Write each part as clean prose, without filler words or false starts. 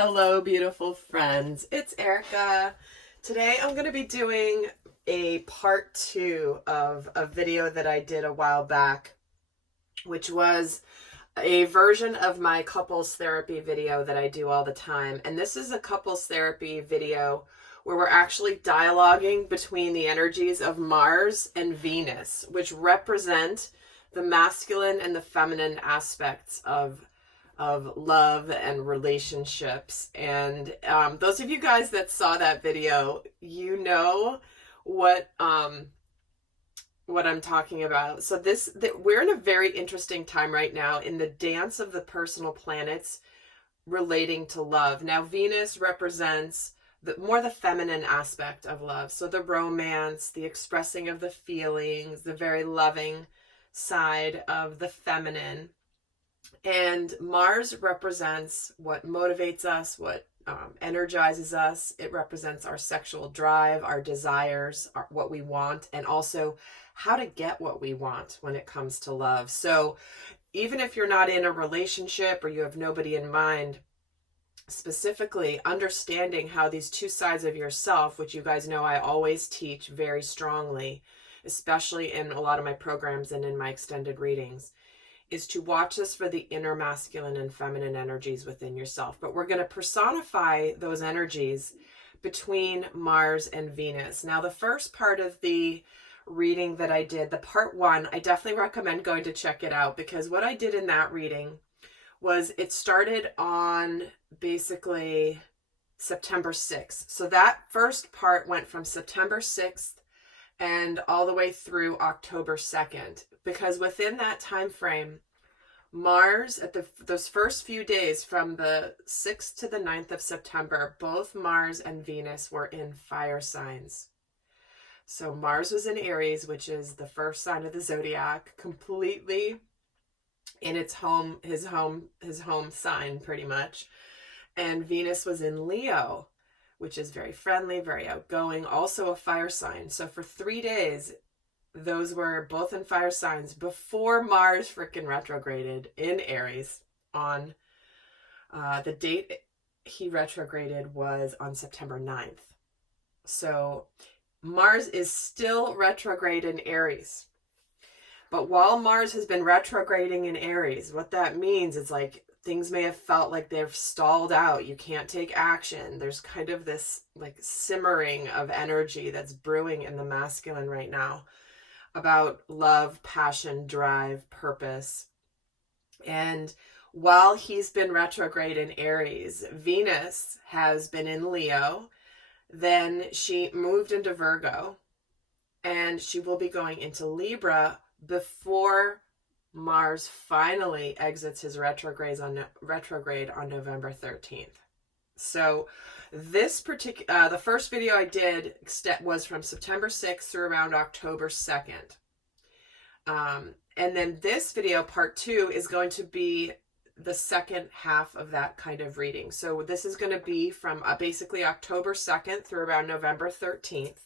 Hello, beautiful friends. It's Erika. Today I'm going to be doing a part 2 of a video that I did a while back, which was a version of my couples therapy video that I do all the time. And this is a couples therapy video where we're actually dialoguing between the energies of Mars and Venus, which represent the masculine and the feminine aspects of love and relationships. And those of you guys that saw that video, you know what I'm talking about. So we're in a very interesting time right now in the dance of the personal planets relating to love. Now, Venus represents more the feminine aspect of love. So the romance, the expressing of the feelings, the very loving side of the feminine. And Mars represents what motivates us, what energizes us. It represents our sexual drive, our desires, what we want, and also how to get what we want when it comes to love. So even if you're not in a relationship or you have nobody in mind, specifically understanding how these two sides of yourself, which you guys know I always teach very strongly, especially in a lot of my programs and in my extended readings, is to watch this for the inner masculine and feminine energies within yourself. But we're going to personify those energies between Mars and Venus. Now, the first part of the reading that I did, the part 1, I definitely recommend going to check it out, because what I did in that reading was it started on basically September 6th. So that first part went from September 6th and all the way through October 2nd, because within that time frame, Mars, at those first few days from the 6th to the 9th of September, both Mars and Venus were in fire signs. So Mars was in Aries, which is the first sign of the zodiac, completely in his home sign pretty much. And Venus was in Leo, which is very friendly, very outgoing, also a fire sign. So for 3 days, those were both in fire signs before Mars freaking retrograded in Aries. On the date he retrograded was on September 9th. So Mars is still retrograde in Aries. But while Mars has been retrograding in Aries, what that means is like things may have felt like they've stalled out. You can't take action. There's kind of this like simmering of energy that's brewing in the masculine right now about love, passion, drive, purpose. And while he's been retrograde in Aries, Venus has been in Leo. Then she moved into Virgo, and she will be going into Libra before Mars finally exits his retrograde on November 13th. So this particular, the first video I did was from September 6th through around October 2nd. And then this video, part 2, is going to be the second half of that kind of reading. So this is going to be from basically October 2nd through around November 13th.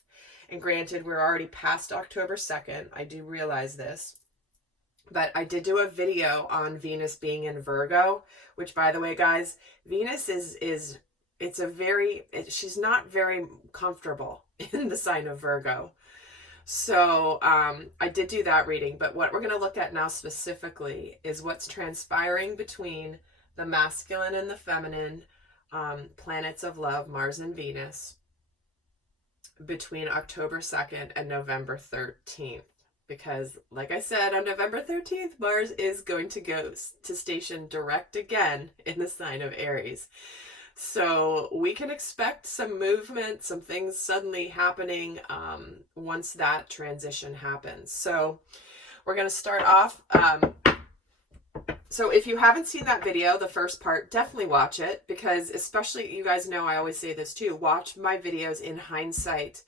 And granted, we're already past October 2nd. I do realize this. But I did do a video on Venus being in Virgo, which, by the way, guys, Venus she's not very comfortable in the sign of Virgo. So I did do that reading. But what we're going to look at now specifically is what's transpiring between the masculine and the feminine planets of love, Mars and Venus, between October 2nd and November 13th. Because, like I said, on November 13th, Mars is going to go to station direct again in the sign of Aries. So we can expect some movement, some things suddenly happening once that transition happens. So we're going to start off. So if you haven't seen that video, the first part, definitely watch it, because especially, you guys know I always say this too, watch my videos in hindsight.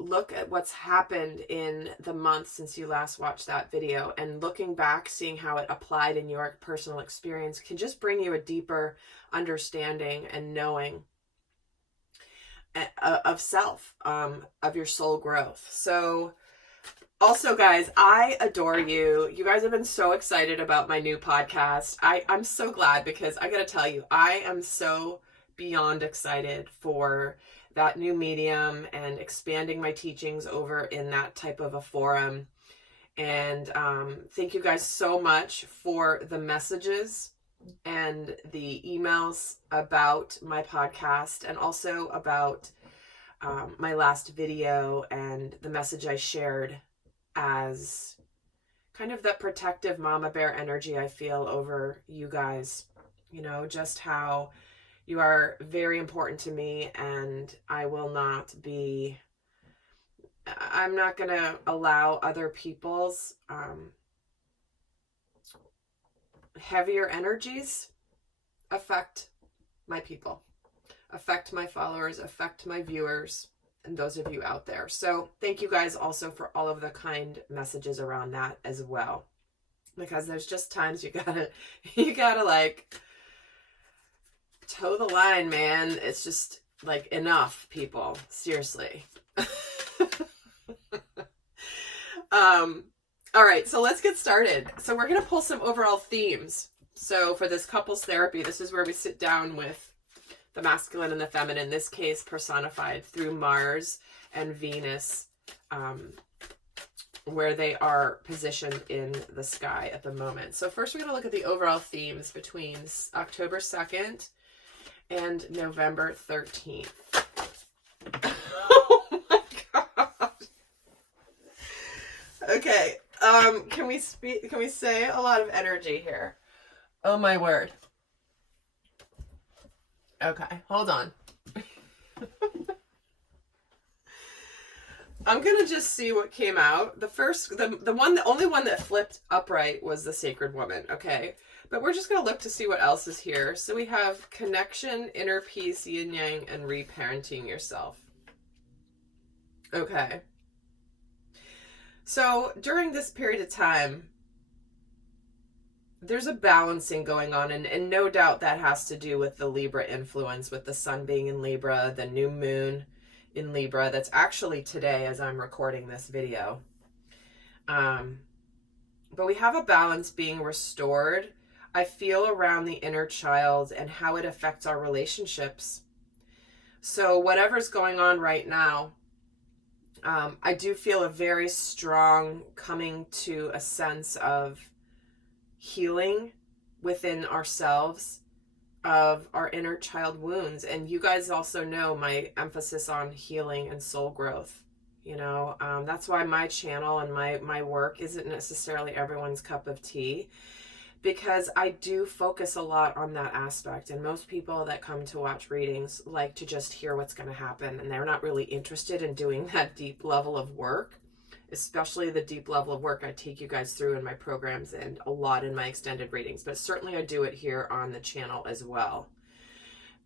Look at what's happened in the month since you last watched that video, and looking back, seeing how it applied in your personal experience can just bring you a deeper understanding and knowing of self, of your soul growth. So Also, guys, I adore you. You guys have been so excited about my new podcast. I'm so glad, because I gotta tell you, I am so beyond excited for that new medium and expanding my teachings over in that type of a forum. And thank you guys so much for the messages and the emails about my podcast, and also about my last video and the message I shared as kind of that protective mama bear energy I feel over you guys. You know, just how you are very important to me, and I'm not going to allow other people's heavier energies affect my people, affect my followers, affect my viewers, and those of you out there. So thank you guys also for all of the kind messages around that as well, because there's just times you gotta like toe the line, man. It's just like, enough, people, seriously. All right, so let's get started. So we're gonna pull some overall themes. So for this couples therapy, this is where we sit down with the masculine and the feminine, in this case personified through Mars and Venus, where they are positioned in the sky at the moment. So first we're going to look at the overall themes between October 2nd and November 13th. Oh my God. Okay. Can we say a lot of energy here? Oh my word. Okay, hold on. I'm gonna just see what came out. The only one that flipped upright was the Sacred Woman, okay? But we're just gonna look to see what else is here. So we have connection, inner peace, yin yang, and reparenting yourself. Okay. So during this period of time, there's a balancing going on, and no doubt that has to do with the Libra influence, with the sun being in Libra, the new moon in Libra. That's actually today as I'm recording this video. But we have a balance being restored, I feel, around the inner child and how it affects our relationships. So whatever's going on right now, I do feel a very strong coming to a sense of healing within ourselves of our inner child wounds. And you guys also know my emphasis on healing and soul growth. You know, that's why my channel and my work isn't necessarily everyone's cup of tea, because I do focus a lot on that aspect. And most people that come to watch readings like to just hear what's going to happen, and they're not really interested in doing that deep level of work, especially the deep level of work I take you guys through in my programs and a lot in my extended readings. But certainly I do it here on the channel as well.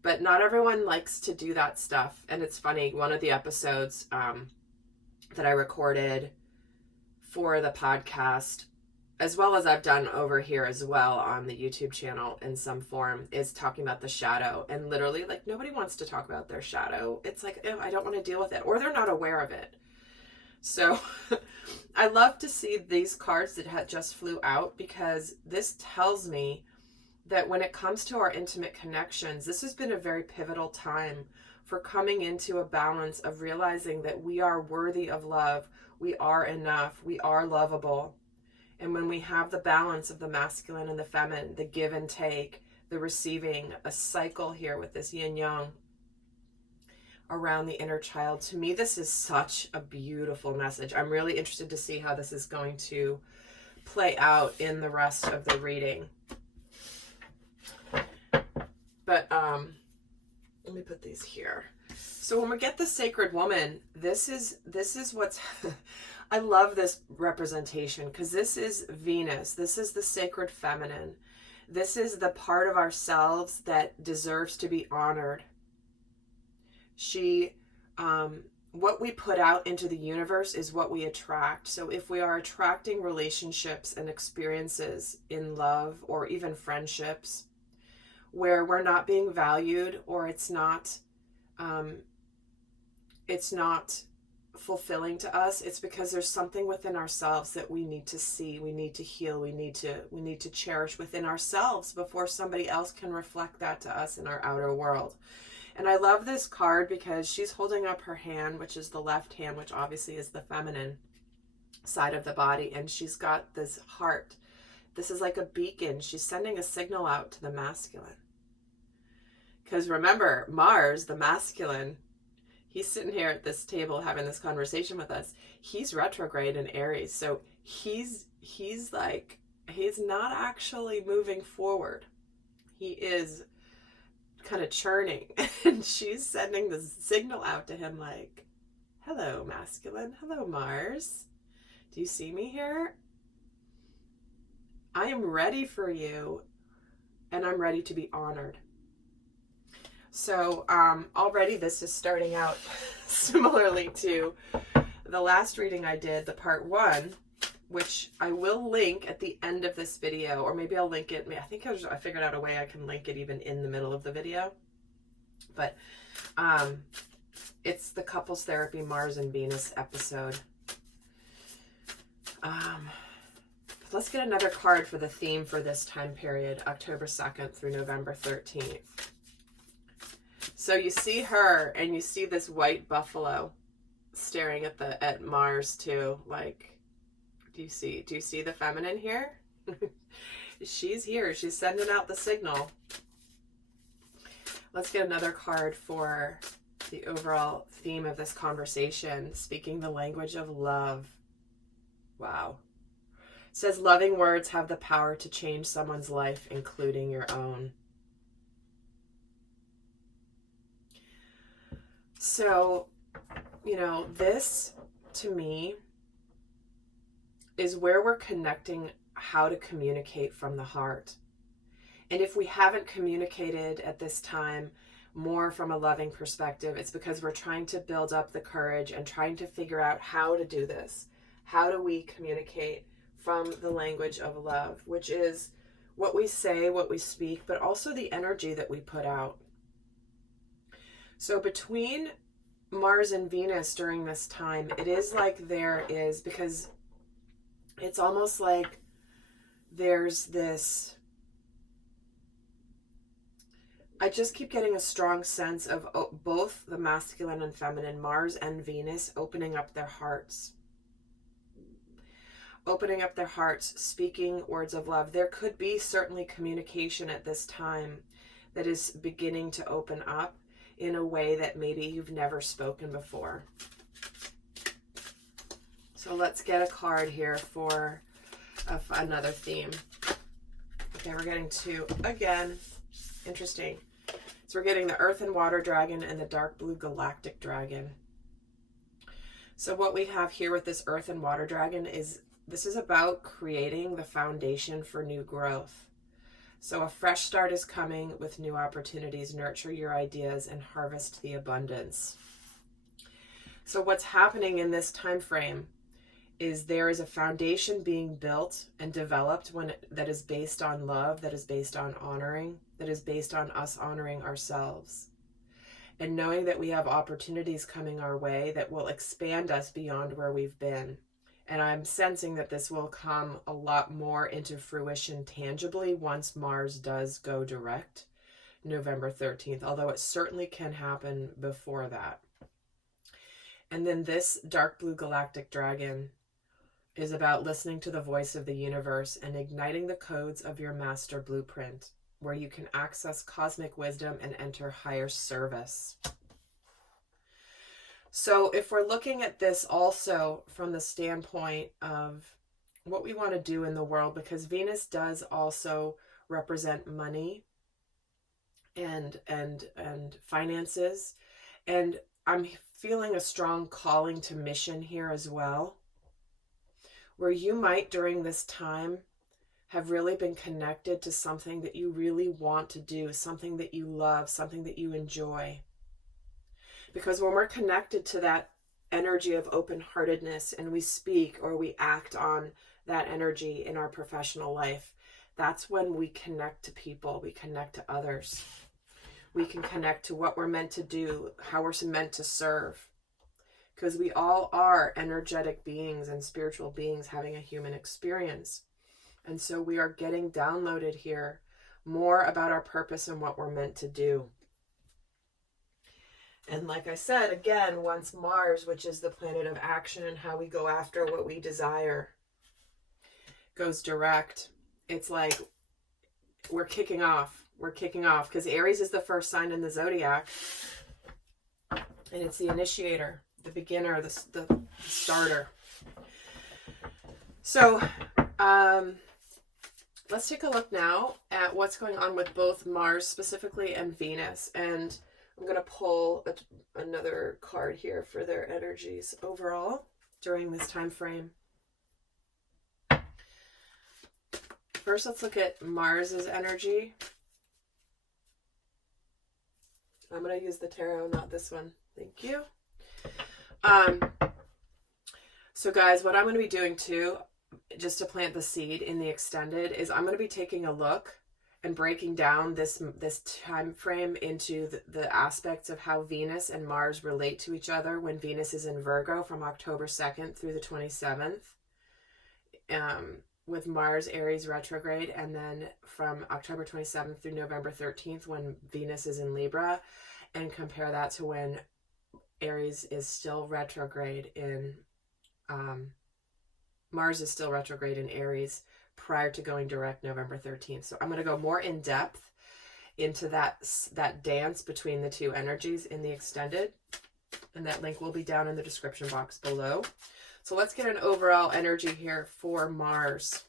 But not everyone likes to do that stuff. And it's funny, one of the episodes that I recorded for the podcast, as well as I've done over here as well on the YouTube channel in some form, is talking about the shadow. And literally, like, nobody wants to talk about their shadow. It's like, oh, I don't want to deal with it, or they're not aware of it. So I love to see these cards that had just flew out, because this tells me that when it comes to our intimate connections, this has been a very pivotal time for coming into a balance of realizing that we are worthy of love. We are enough. We are lovable. And when we have the balance of the masculine and the feminine, the give and take, the receiving, a cycle here with this yin yang around the inner child, to me, this is such a beautiful message. I'm really interested to see how this is going to play out in the rest of the reading. But let me put these here. So when we get the Sacred Woman, this is what's I love this representation, because this is Venus. This is the sacred feminine. This is the part of ourselves that deserves to be honored. She, what we put out into the universe is what we attract. So if we are attracting relationships and experiences in love, or even friendships, where we're not being valued, or it's not fulfilling to us, it's because there's something within ourselves that we need to see, we need to heal, we need to cherish within ourselves before somebody else can reflect that to us in our outer world. And I love this card because she's holding up her hand, which is the left hand, which obviously is the feminine side of the body, and she's got this heart. This is like a beacon. She's sending a signal out to the masculine. Because remember, Mars, the masculine, he's sitting here at this table having this conversation with us. He's retrograde in Aries. So he's not actually moving forward. He is kind of churning. And she's sending the signal out to him like, hello, masculine. Hello, Mars. Do you see me here? I am ready for you, and I'm ready to be honored. So already this is starting out similarly to the last reading I did, the part 1, which I will link at the end of this video, or maybe I'll link it. I think I figured out a way I can link it even in the middle of the video. But it's the couples therapy Mars and Venus episode. Let's get another card for the theme for this time period, October 2nd through November 13th. So you see her, and you see this white buffalo staring at Mars too. Like, do you see the feminine here? She's here. She's sending out the signal. Let's get another card for the overall theme of this conversation, speaking the language of love. Wow. It says loving words have the power to change someone's life, including your own. So, this to me is where we're connecting how to communicate from the heart. And if we haven't communicated at this time more from a loving perspective, it's because we're trying to build up the courage and trying to figure out how to do this. How do we communicate from the language of love, which is what we say, what we speak, but also the energy that we put out. So between Mars and Venus during this time, it is like there is, because it's almost like there's this, I just keep getting a strong sense of both the masculine and feminine, Mars and Venus, opening up their hearts. Opening up their hearts, speaking words of love. There could be certainly communication at this time that is beginning to open up in a way that maybe you've never spoken before. So let's get a card here for another theme. Okay, we're getting two again. Interesting. So we're getting the Earth and Water Dragon and the Dark Blue Galactic Dragon. So what we have here with this Earth and Water Dragon is, this is about creating the foundation for new growth. So a fresh start is coming with new opportunities. Nurture your ideas and harvest the abundance. So what's happening in this time frame is there is a foundation being built and developed that is based on love, that is based on honoring, that is based on us honoring ourselves. And knowing that we have opportunities coming our way that will expand us beyond where we've been. And I'm sensing that this will come a lot more into fruition tangibly once Mars does go direct November 13th, although it certainly can happen before that. And then this Dark Blue Galactic Dragon is about listening to the voice of the universe and igniting the codes of your master blueprint, where you can access cosmic wisdom and enter higher service. So if we're looking at this also from the standpoint of what we want to do in the world, because Venus does also represent money and finances, and I'm feeling a strong calling to mission here as well, where you might during this time have really been connected to something that you really want to do, something that you love, something that you enjoy. Because when we're connected to that energy of open-heartedness and we speak or we act on that energy in our professional life, that's when we connect to people, we connect to others. We can connect to what we're meant to do, how we're meant to serve. because we all are energetic beings and spiritual beings having a human experience. And so we are getting downloaded here more about our purpose and what we're meant to do. And like I said, again, once Mars, which is the planet of action and how we go after what we desire, goes direct, it's like we're kicking off. We're kicking off because Aries is the first sign in the zodiac. And it's the initiator, the beginner, the starter. So let's take a look now at what's going on with both Mars specifically and Venus. And I'm going to pull another card here for their energies overall during this time frame. First, let's look at Mars's energy. I'm going to use the tarot, not this one. Thank you. So guys, what I'm going to be doing too, just to plant the seed in the extended, is I'm going to be taking a look and breaking down this time frame into the aspects of how Venus and Mars relate to each other when Venus is in Virgo from October 2nd through the 27th, with Mars Aries retrograde, and then from October 27th through November 13th when Venus is in Libra, and compare that to when Aries is still retrograde in Mars is still retrograde in Aries prior to going direct November 13th. So I'm going to go more in depth into that dance between the two energies in the extended, and that link will be down in the description box below. So let's get an overall energy here for Mars,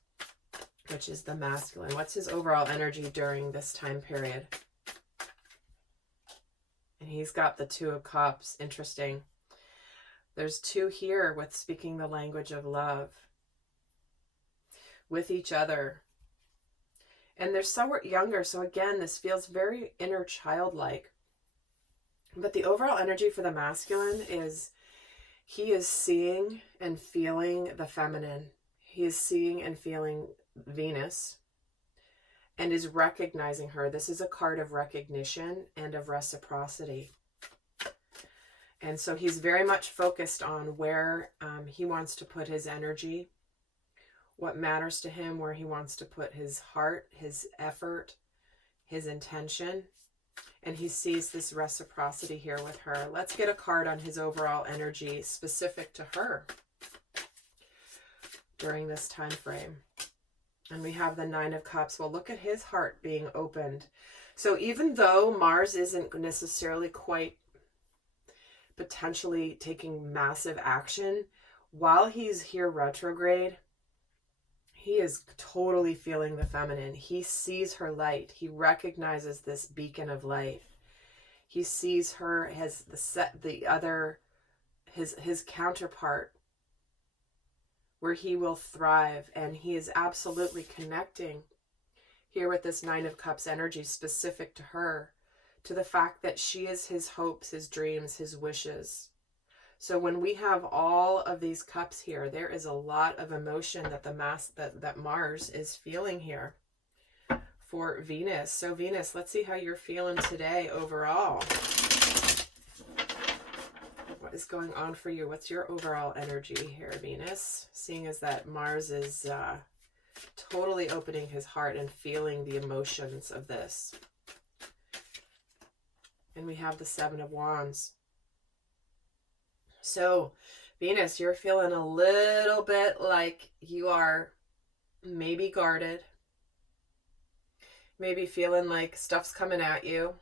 which is the masculine. What's his overall energy during this time period? And he's got the Two of Cups. Interesting. There's two here with speaking the language of love with each other. And they're somewhat younger, so again, this feels very inner childlike. But the overall energy for the masculine is he is seeing and feeling the feminine. He is seeing and feeling Venus and is recognizing her. This is a card of recognition and of reciprocity. And so he's very much focused on where he wants to put his energy, what matters to him, where he wants to put his heart, his effort, his intention. And he sees this reciprocity here with her. Let's get a card on his overall energy specific to her during this time frame. And we have the Nine of Cups. Well, look at his heart being opened. So even though Mars isn't necessarily quite potentially taking massive action, while he's here retrograde, he is totally feeling the feminine. He sees her light. He recognizes this beacon of light. He sees her as his counterpart, where he will thrive, and he is absolutely connecting here with this Nine of Cups energy specific to her, to the fact that she is his hopes, his dreams, his wishes. So when we have all of these cups here, there is a lot of emotion that Mars is feeling here for Venus. So Venus, let's see how you're feeling today overall. What is going on for you? What's your overall energy here, Venus? Seeing as that Mars is totally opening his heart and feeling the emotions of this. And we have the Seven of Wands. So, Venus, you're feeling a little bit like you are maybe guarded. Maybe feeling like stuff's coming at you.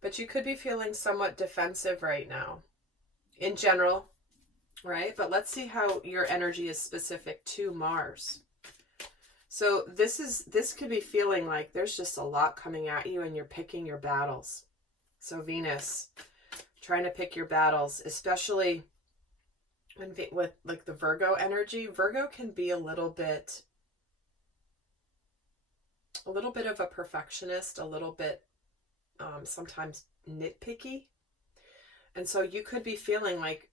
But you could be feeling somewhat defensive right now. In general, right? But let's see how your energy is specific to Mars. So this could be feeling like there's just a lot coming at you and you're picking your battles. So Venus, trying to pick your battles, especially with like the Virgo energy. Virgo can be a little bit of a perfectionist, a little bit sometimes nitpicky. And so you could be feeling like,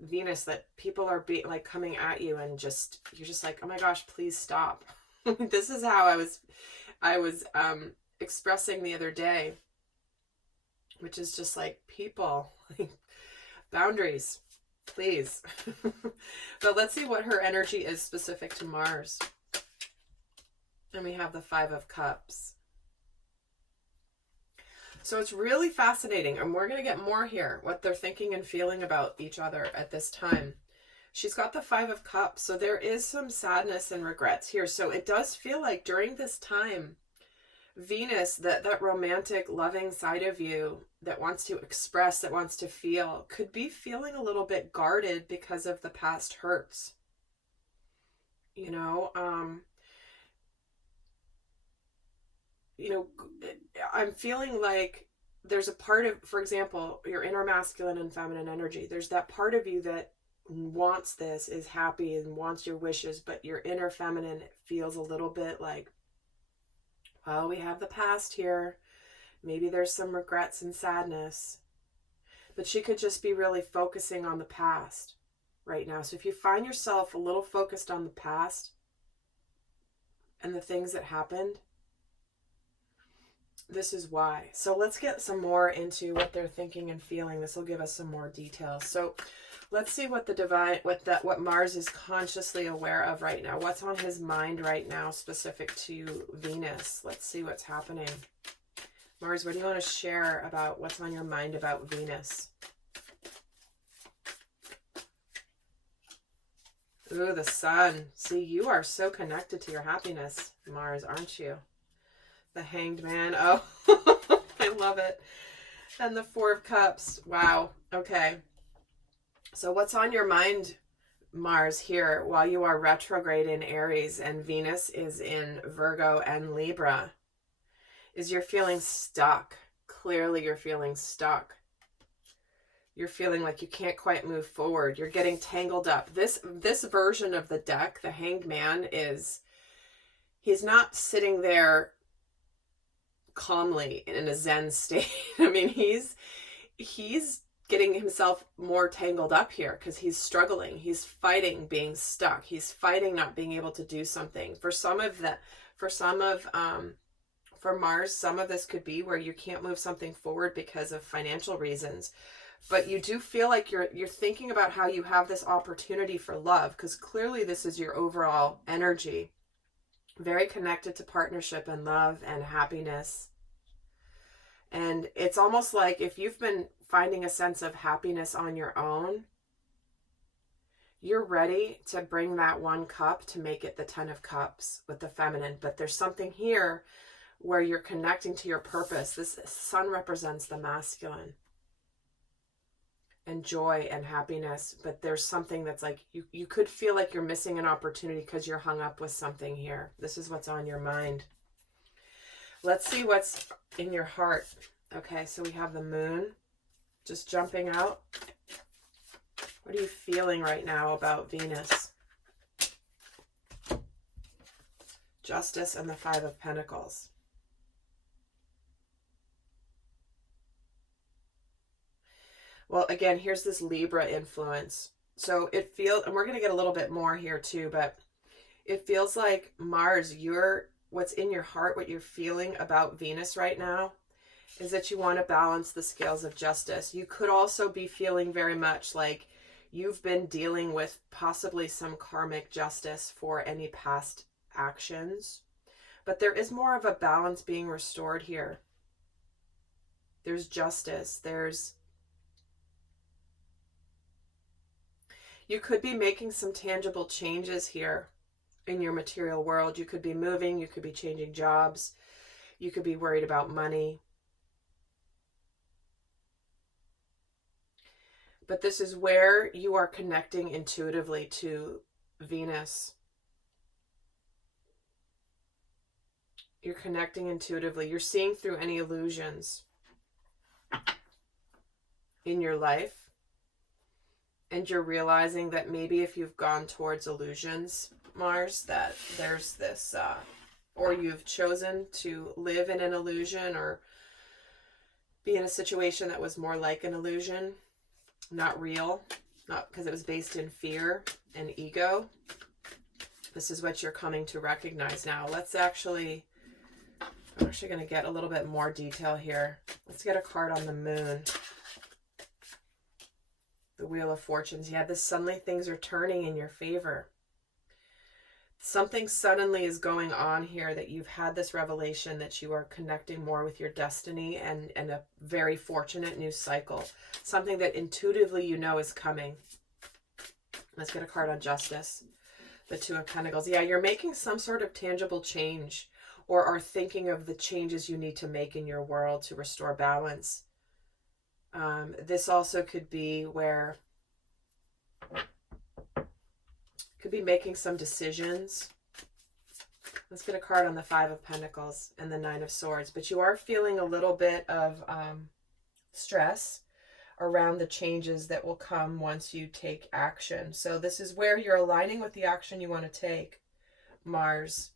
Venus, that people are like coming at you and you're just like, oh my gosh, please stop. This is how I was expressing the other day, which is just like, people, like, boundaries. please. But let's see what her energy is specific to Mars. And we have the 5 of Cups. So it's really fascinating, and we're going to get more here, what they're thinking and feeling about each other at this time. She's got the 5 of Cups, so there is some sadness and regrets here. So it does feel like during this time, Venus, that romantic, loving side of you that wants to express, that wants to feel, could be feeling a little bit guarded because of the past hurts. You know, I'm feeling like there's a part of, for example, your inner masculine and feminine energy. There's that part of you that wants this, is happy and wants your wishes, but your inner feminine feels a little bit like, well, we have the past here. Maybe there's some regrets and sadness. But she could just be really focusing on the past right now. So if you find yourself a little focused on the past and the things that happened, this is why. So let's get some more into what they're thinking and feeling. This will give us some more details. So let's see what the divine, what Mars is consciously aware of right now. What's on his mind right now specific to Venus? Let's see what's happening. Mars, what do you want to share about what's on your mind about Venus? Ooh, the Sun. See, you are so connected to your happiness, Mars, aren't you? The Hanged Man. Oh, I love it. And the 4 of Cups. Wow. Okay. So what's on your mind, Mars, here while you are retrograde in Aries and Venus is in Virgo and Libra? Is you're feeling stuck. Clearly you're feeling stuck. You're feeling like you can't quite move forward. You're getting tangled up. This version of the deck, the Hanged Man, he's not sitting there calmly in a Zen state. I mean, he's getting himself more tangled up here because he's struggling. He's fighting being stuck. He's fighting not being able to do something. For Mars, some of this could be where you can't move something forward because of financial reasons. But you do feel like you're thinking about how you have this opportunity for love, because clearly this is your overall energy. Very connected to partnership and love and happiness. And it's almost like if you've been finding a sense of happiness on your own, you're ready to bring that 1 cup to make it the 10 of Cups with the feminine. But there's something here where you're connecting to your purpose. This Sun represents the masculine and joy and happiness, but there's something that's like you could feel like you're missing an opportunity because you're hung up with something here. This is what's on your mind. Let's see what's in your heart. Okay, so we have the Moon just jumping out. What are you feeling right now about Venus? Justice and the 5 of Pentacles. Well, again, here's this Libra influence. So it feels, and we're going to get a little bit more here too, but it feels like Mars, what's in your heart, what you're feeling about Venus right now is that you want to balance the scales of justice. You could also be feeling very much like you've been dealing with possibly some karmic justice for any past actions, but there is more of a balance being restored here. There's justice. You could be making some tangible changes here in your material world. You could be moving, you could be changing jobs, you could be worried about money. But this is where you are connecting intuitively to Venus. You're connecting intuitively. You're seeing through any illusions in your life. And you're realizing that maybe if you've gone towards illusions, Mars, that there's this, or you've chosen to live in an illusion or be in a situation that was more like an illusion, not real, not because it was based in fear and ego. This is what you're coming to recognize now. I'm actually going to get a little bit more detail here. Let's get a card on the Moon. The Wheel of Fortunes. Yeah, this suddenly things are turning in your favor. Something suddenly is going on here, that you've had this revelation that you are connecting more with your destiny and a very fortunate new cycle. Something that intuitively you know is coming. Let's get a card on Justice. The Two of Pentacles. Yeah, you're making some sort of tangible change, or are thinking of the changes you need to make in your world to restore balance. This also could be where could be making some decisions. Let's get a card on the Five of Pentacles and the Nine of Swords. But you are feeling a little bit of stress around the changes that will come once you take action. So this is where you're aligning with the action you want to take, Mars.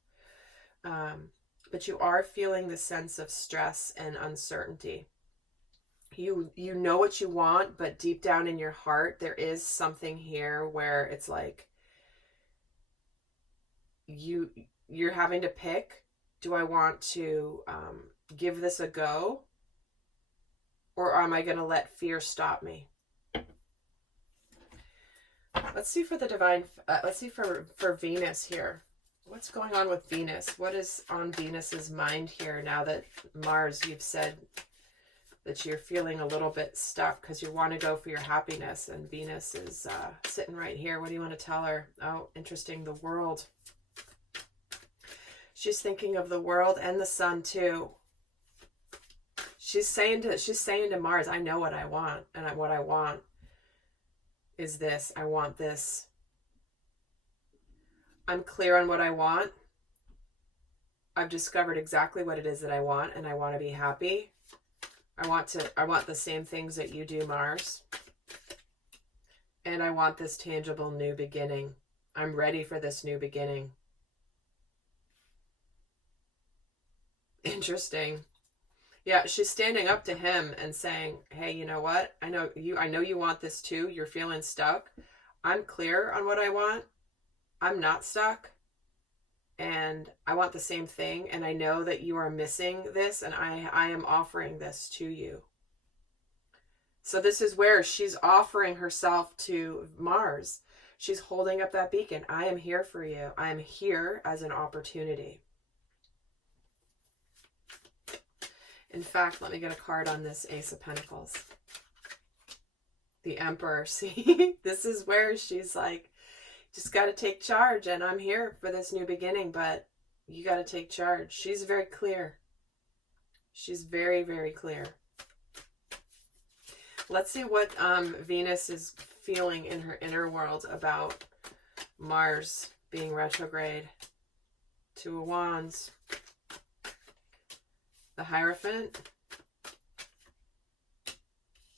But you are feeling the sense of stress and uncertainty. You know what you want, but deep down in your heart, there is something here where it's like, you're having to pick, do I want to give this a go, or am I going to let fear stop me? Let's see for the divine, let's see for Venus here. What's going on with Venus? What is on Venus's mind here now that Mars, you've said that you're feeling a little bit stuck because you want to go for your happiness, and Venus is sitting right here. What do you want to tell her? Oh, interesting. The World. She's thinking of the world and the sun too. She's saying to Mars, I know what I want, and what I want is this. I want this. I'm clear on what I want. I've discovered exactly what it is that I want, and I want to be happy. I want the same things that you do, Mars. And I want this tangible new beginning. I'm ready for this new beginning. Interesting. Yeah, she's standing up to him and saying, hey, you know what? I know you want this too. You're feeling stuck. I'm clear on what I want. I'm not stuck. And I want the same thing. And I know that you are missing this, and I am offering this to you. So this is where she's offering herself to Mars. She's holding up that beacon. I am here for you. I am here as an opportunity. In fact, let me get a card on this Ace of Pentacles. The Emperor. See, this is where she's like, just got to take charge, and I'm here for this new beginning, but you got to take charge. She's very clear. She's very, very clear. Let's see what Venus is feeling in her inner world about Mars being retrograde. Two of Wands. The Hierophant,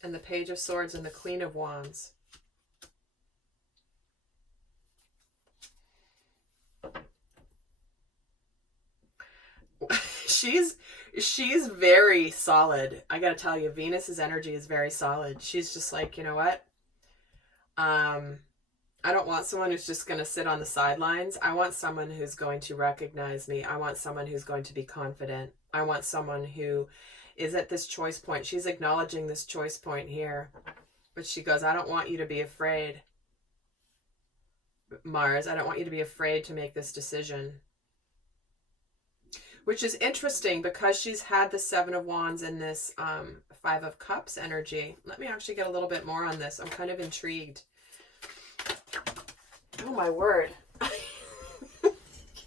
and the Page of Swords, and the Queen of Wands. She's very solid. I gotta tell you, Venus's energy is very solid. She's just like, you know what? I don't want someone who's just going to sit on the sidelines. I want someone who's going to recognize me. I want someone who's going to be confident. I want someone who is at this choice point. She's acknowledging this choice point here. But she goes, I don't want you to be afraid, Mars. I don't want you to be afraid to make this decision. Which is interesting because she's had the Seven of Wands and this Five of Cups energy. Let me actually get a little bit more on this. I'm kind of intrigued. Oh my word.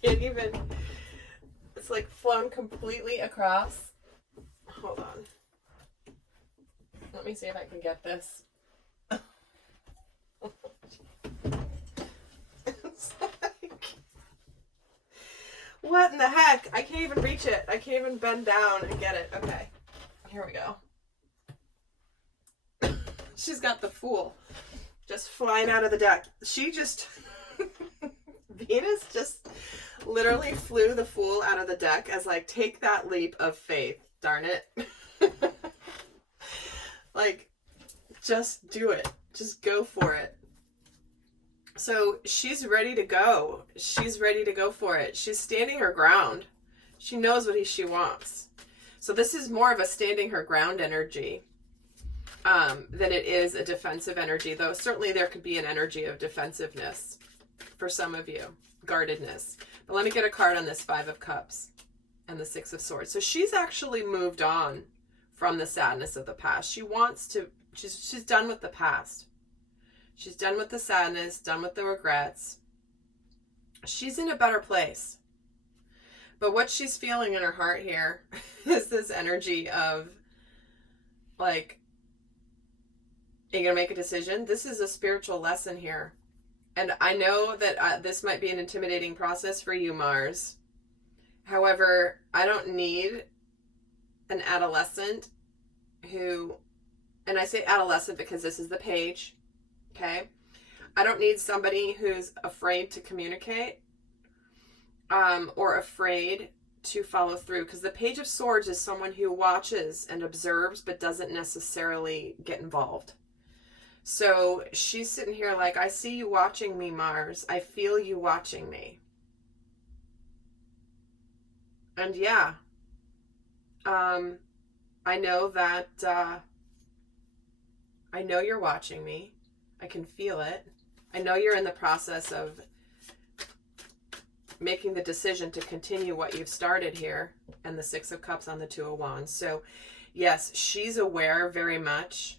Can't even. It's like flown completely across. Hold on. Let me see if I can get this. It's like, what in the heck? I can't even reach it. I can't even bend down and get it. Okay. Here we go. She's got the Fool just flying out of the deck. She just... Venus just literally flew the Fool out of the deck as like, take that leap of faith. Darn it. Like, just do it. Just go for it. So she's ready to go. She's ready to go for it. She's standing her ground. She knows what she wants. So this is more of a standing her ground energy. than it is a defensive energy, though certainly there could be an energy of defensiveness for some of you, guardedness. But let me get a card on this Five of Cups and the Six of Swords. So she's actually moved on from the sadness of the past. She wants to, she's done with the past. She's done with the sadness, done with the regrets. She's in a better place. But what she's feeling in her heart here is this energy of, like, are you going to make a decision? This is a spiritual lesson here. And I know that this might be an intimidating process for you, Mars. However, I don't need an adolescent who, and I say adolescent because this is the page, okay? I don't need somebody who's afraid to communicate or afraid to follow through, because the Page of Swords is someone who watches and observes but doesn't necessarily get involved. So she's sitting here like, I see you watching me, Mars. I feel you watching me. And yeah, I know that, I know you're watching me. I can feel it. I know you're in the process of making the decision to continue what you've started here, and the Six of Cups on the Two of Wands. So yes, she's aware very much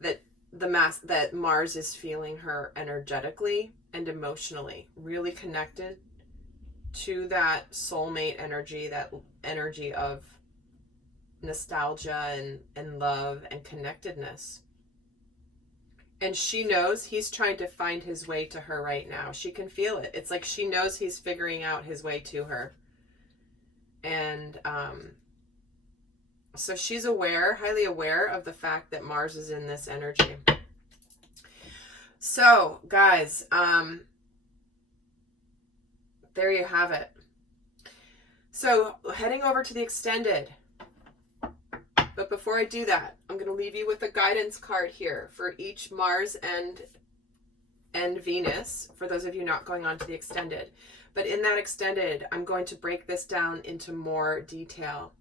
that Mars is feeling her energetically and emotionally, really connected to that soulmate energy, that energy of nostalgia and love and connectedness. And she knows he's trying to find his way to her right now. She can feel it. It's like she knows he's figuring out his way to her. And so she's aware, highly aware of the fact that Mars is in this energy. So, guys, there you have it. So, heading over to the extended. But before I do that, I'm going to leave you with a guidance card here for each Mars and Venus, for those of you not going on to the extended. But in that extended, I'm going to break this down into more detail.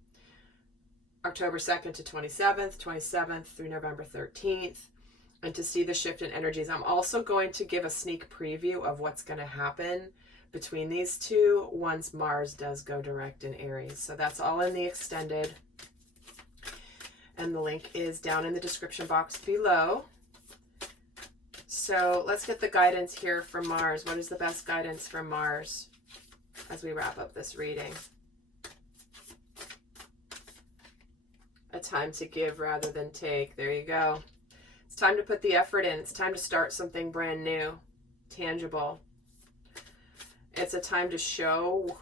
October 2nd to 27th, 27th through November 13th, and to see the shift in energies. I'm also going to give a sneak preview of what's going to happen between these two once Mars does go direct in Aries. So that's all in the extended. And the link is down in the description box below. So let's get the guidance here for Mars. What is the best guidance for Mars as we wrap up this reading? A time to give rather than take. There you go. It's time to put the effort in. It's time to start something brand new, tangible. It's a time to show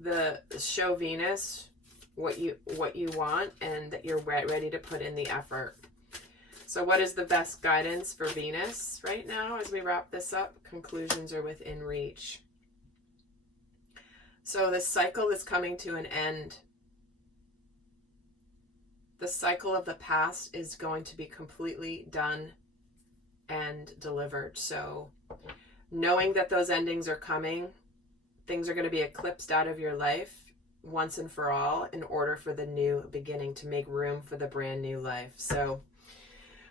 Venus what you want, and that you're ready to put in the effort. So what is the best guidance for Venus right now as we wrap this up? Conclusions are within reach. So this cycle is coming to an end. The cycle of the past is going to be completely done and delivered. So knowing that those endings are coming, things are going to be eclipsed out of your life once and for all in order for the new beginning, to make room for the brand new life. So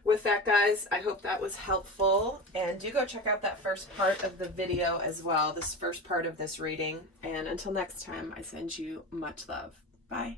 with that, guys, I hope that was helpful. And do go check out that first part of the video as well, this first part of this reading. And until next time, I send you much love. Bye.